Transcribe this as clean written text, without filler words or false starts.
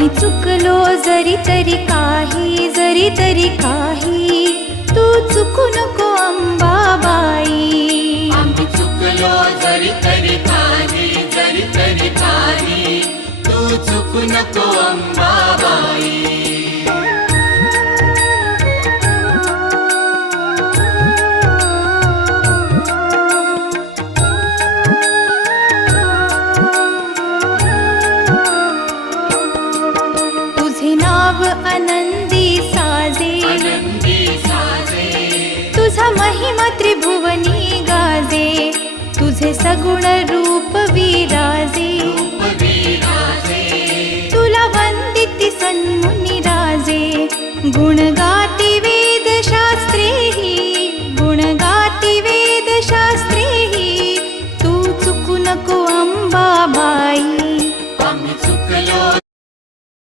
आम्ही चुकलो जरी तरी काही तू चुकू नको अंबाबाई. आम्ही चुकलो जरी तरी काही तू चुकू नको अंबाबाई. तुझे नाव आनंदी साजे, तुझा महिमा त्रिभुवनी गाजे. तुझे सगुण रूप